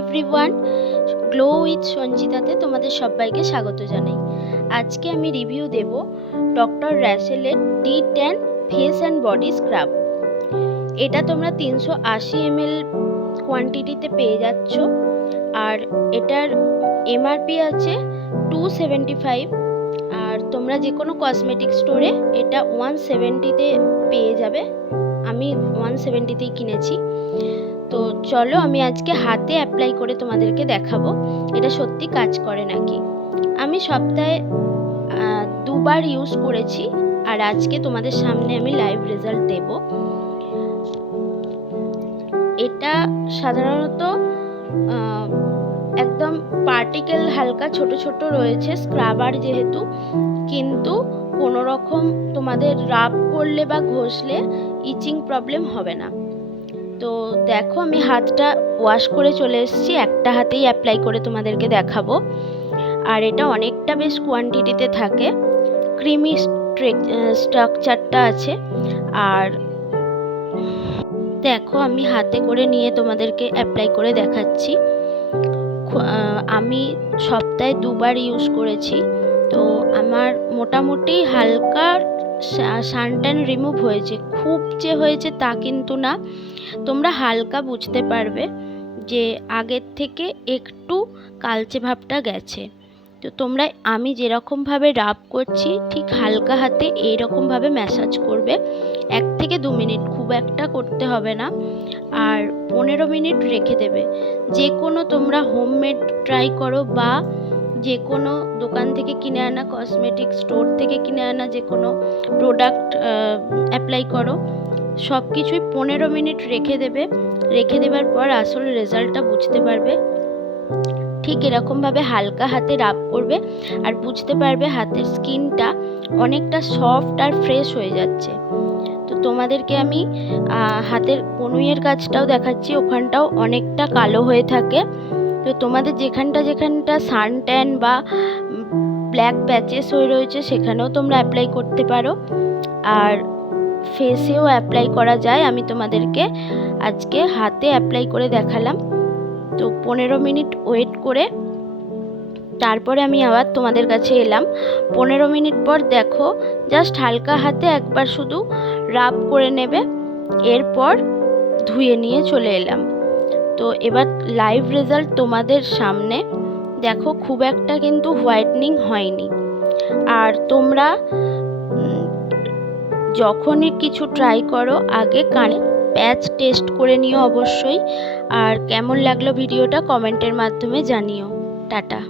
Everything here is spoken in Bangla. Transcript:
এভরিওয়ান, গ্লো উইথ সঞ্চিতাতে তোমাদের সবাইকে স্বাগত জানাই। আজকে আমি রিভিউ দেব ডক্টর র্যাসেলের D10 face and body scrub. এটা তোমরা 380 ml কোয়ান্টিটিতে পেয়ে যাচ্ছ, আর এটার এমআরপি আছে 275, আর তোমরা যে কোনো কসমেটিক স্টোরে এটা 170-তে পেয়ে যাবে। আমি 170-তেই কিনেছি। তো চলো আমি আজকে হাতে অ্যাপ্লাই করে তোমাদেরকে দেখাবো এটা সত্যি কাজ করে নাকি। আমি সপ্তাহে 2বার ইউজ করেছি, আর আজকে তোমাদের সামনে আমি লাইভ রেজাল্ট দেব। এটা সাধারণত একদম পার্টিকেল হালকা ছোট ছোট রয়েছে, স্ক্রাবার যেহেতু, কিন্তু কোনো রকম তোমাদের রাব করলে বা ঘষলে ইচিং প্রবলেম হবে না। তো দেখো আমি হাতটা ওয়াশ করে চলে এসেছি, একটা হাতেই অ্যাপ্লাই করে তোমাদেরকে দেখাবো। আর এটা অনেকটা বেশ কোয়ান্টিটিতে থাকে, ক্রিমি স্ট্রাকচারটা আছে। আর দেখো আমি হাতে করে নিয়ে তোমাদেরকে অ্যাপ্লাই করে দেখাচ্ছি। আমি সপ্তাহে 2বার ইউজ করেছি, তো আমার মোটামুটি হালকা সানট্যান রিমুভ হয়েছে। খুব যে হয়েছে তা কিন্তু না, তোমরা হালকা বুঝতে পারবে যে আগের থেকে একটু কালচে ভাবটা গেছে। তো তোমরা আমি যেরকমভাবে রাব করছি ঠিক হালকা হাতে এইরকমভাবে ম্যাসাজ করবে 1 থেকে 2 মিনিট, খুব একটা করতে হবে না। আর 15 মিনিট রেখে দেবে। যে কোনো তোমরা হোমমেড ট্রাই করো বা যে কোনো দোকান থেকে কিনে আনা, কসমেটিক স্টোর থেকে কিনে আনা যে কোনো প্রোডাক্ট অ্যাপ্লাই করো, সব কিছুই 15 মিনিট রেখে দেবে। রেখে দেবার পর আসল রেজাল্টটা বুঝতে পারবে। ঠিক এরকমভাবে হালকা হাতে রাব করবে আর বুঝতে পারবে হাতের স্কিনটা অনেকটা সফট আর ফ্রেশ হয়ে যাচ্ছে। তো তোমাদেরকে আমি হাতের কনুইয়ের কাজটাও দেখাচ্ছি, ওখানটাও অনেকটা কালো হয়ে থাকে। তো তোমাদের যেখানটা সানট্যান বা ব্ল্যাক প্যাচেস হয়ে রয়েছে সেখানেও তোমরা অ্যাপ্লাই করতে পারো, আর ফেসেও অ্যাপ্লাই করা যায়। আমি তোমাদেরকে আজকে হাতে অ্যাপ্লাই করে দেখালাম। তো 15 মিনিট ওয়েট করে তারপরে আমি আবার তোমাদের কাছে এলাম। 15 মিনিট পর দেখো জাস্ট হালকা হাতে একবার শুধু রাব করে নেবে, এরপর ধুয়ে নিয়ে চলে এলাম। তো এবার লাইভ রেজাল্ট তোমাদের সামনে। দেখো খুব একটা কিন্তু হোয়াইটনিং হয়নি। আর তোমরা যখনই কিছু ট্রাই করো আগে কানে প্যাচ টেস্ট করে নিও অবশ্যই। আর কেমন লাগলো ভিডিওটা কমেন্টের মাধ্যমে জানিও। টাটা।